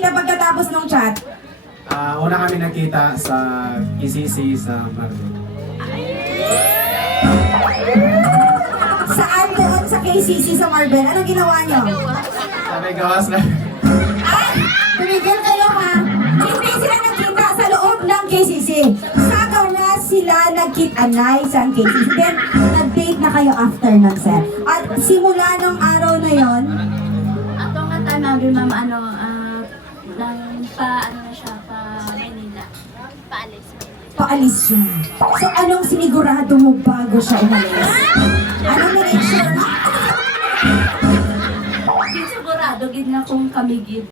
nagkita pagkatapos ng chat? Una kami nakita sa KCC sa Marvel. Saan doon sa KCC sa Marvel? Anong ginawa niyo? Sabi gawas lang. Ay! Tumigil kayo ha! Hindi sila nagkita sa loob ng KCC. Sakaw na sila nagkit-anay sa KCC. Then, nag-date na kayo after nun, sir. At simula nung araw na yon, Ato nga tayo, ma'am, nang na siya, pa Manila. Paalis. paalis siya. So, anong sinigurado mo bago siya umalis? Anong nag-ensure? Sigurado, gid nga kung kami gid.